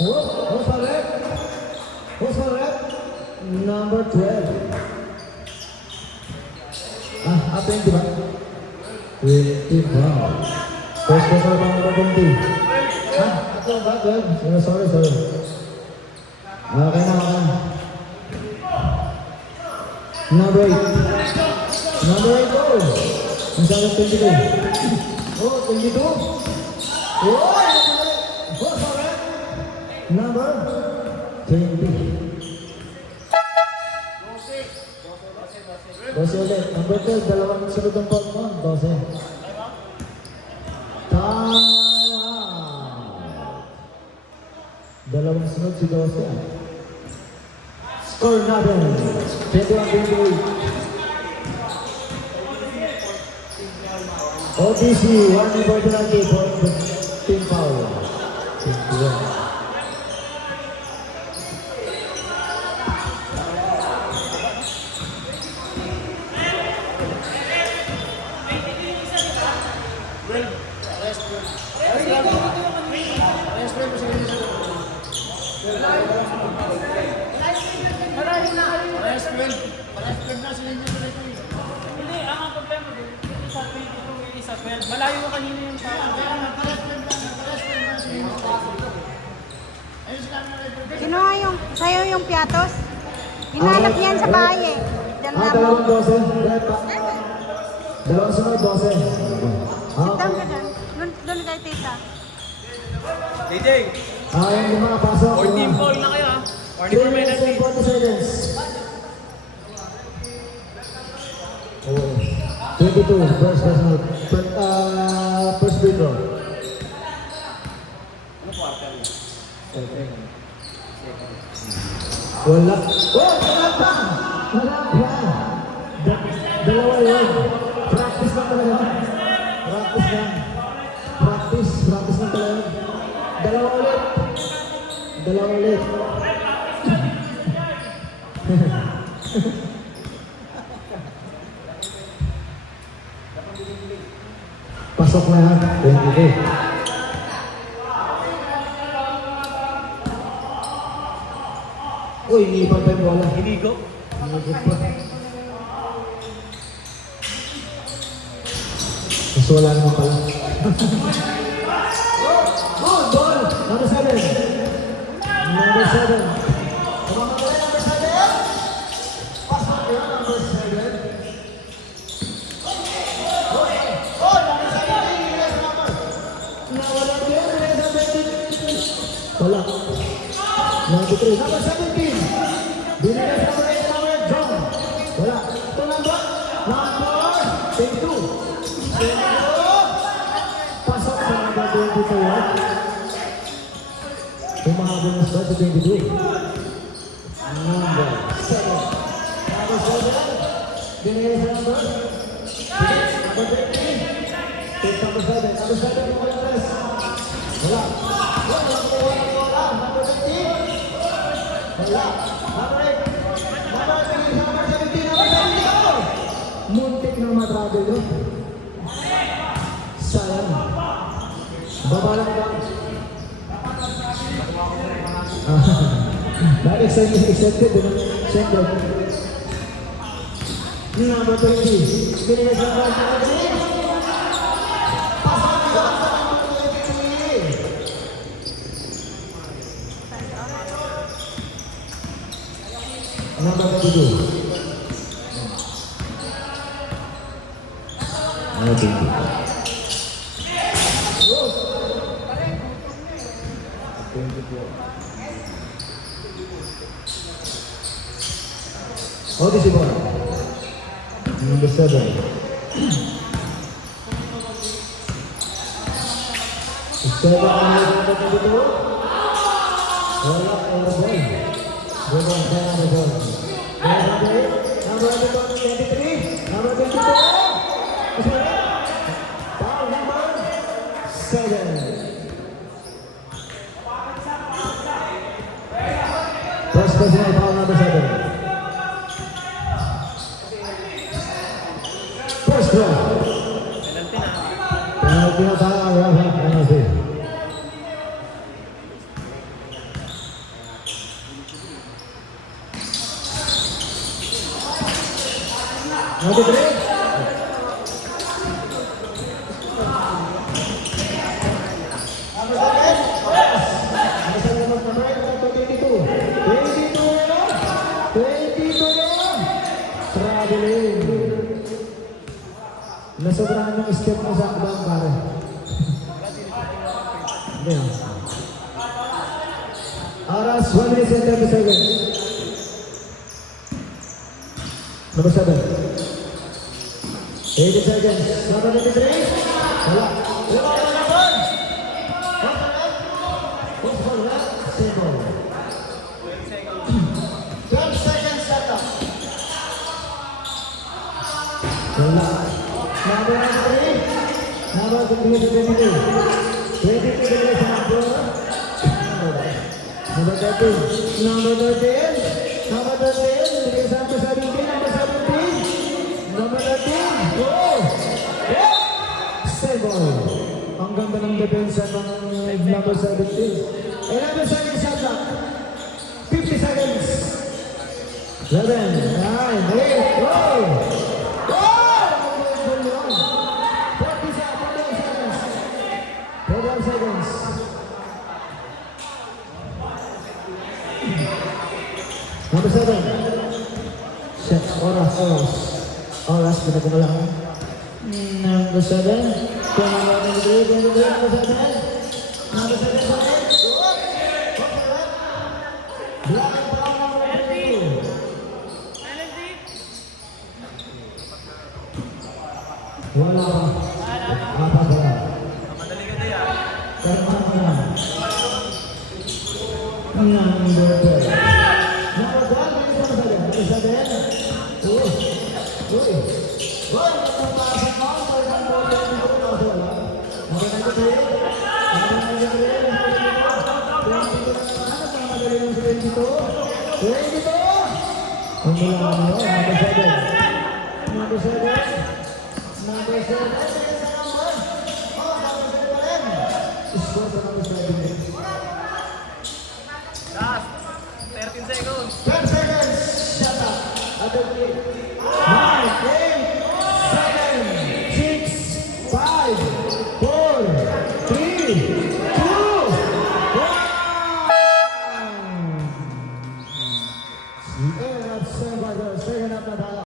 Who's for red? Who's for red? Number 12. Apa yang diba? 20 foul. First quarter pa number 20. Ako ba? Sorry. Okay na. Number 8. Number 8 goal. Ang sabi 22. Oh, 22. Oh, who's for red? Number 20. 12 ulit. Number 12, dalawang sunod ng ball mo. 12. Time out. Dalawang sunod si 12. Score natin. 21-28. OTC, 1 important penalty for the team foul. 21. Malayo ka kanina yung Kinuha yung, sa'yo yung piatos? Hinanap niyan sa bahay eh. Dalawang 12. Dalawang sunod 12. Sit down ka dyan. Doon kay tita. DJ, Yung mga pasok. 14 ball na kayo ha. 44 penalty. 40 seconds. 22, first note. First free throw. Wala. Oh, wala pa! Wala pa! Dalawa yun. Practice lang talaga. Practice lang. Practice lang talaga. Dalawa ulit. Pasok na yan. 22. Uy, iniipag pa yung bola. Inigo. Iniipag pa. Mas wala naman pala. Oh, ball! Number 7. Number 7. Kumama ka rin, number 7. Pasok yun, number 7. Wala. 93. Number 17. Binigay sa number 8 number John. Wala. Ito number 22. Pasok sa number 22. Humahabol na sa 22. Number 7. Number 7. Binigay sa number 13. Take number 7. Number 7 yung kaya wala. Wala. Number 15. Wala. Number 8. Number 3. Number 17. Number 17. Muntik na matravel yun. Sayang. Baba lang ba? Dahil accepted din. Siyempre. Number 20. Binigay sa number 17. Number 22. Number 22. Oh, this is one. Number 7. Seven number 22. Wala ang boy. Number 23, number 22. Foul number 7. First personal foul number 7. First throw. Penalty na tayo. Penalty. Number 3. Number 7. Number 7 naman, number 8, number 22. 22 yun! 22 yun! Traveling. Nasobrahan ng step mo sa abang pare. Hindi ah. Oras, 1 minute and 30 seconds. Number 7. 80 seconds. Number 23. Wala. Wala na naman. What's for that? Simple. 12 seconds set up. Wala. Number 3. Number 22. 22 dito sa number. Number 13. Number 13. Number 13. Bigay sa number 17. Number 17. Number 13. Go! Go! Stable. Ang ganda ng depensa ng number 17. And number 7 shot clock. 50 seconds. 11, 9, 8, go! Go! 40 seconds. 12 seconds. Number 7. Set. Oras. Pinagkumalang. Number 7. Number 7. Number 7. Number 7. Black and brown number 22. Wala pa. Apat wala. Madali ka din ah. Karma na. Number 12. Number 12, bilis mo sa Number 7. Uy. Magpapasok mo. Number 93. Number 22. Ang mula mo. Number 7. Number 7. Number 7. Score sa number 7. Last. 13 seconds. 10 seconds. Shut up. Other three.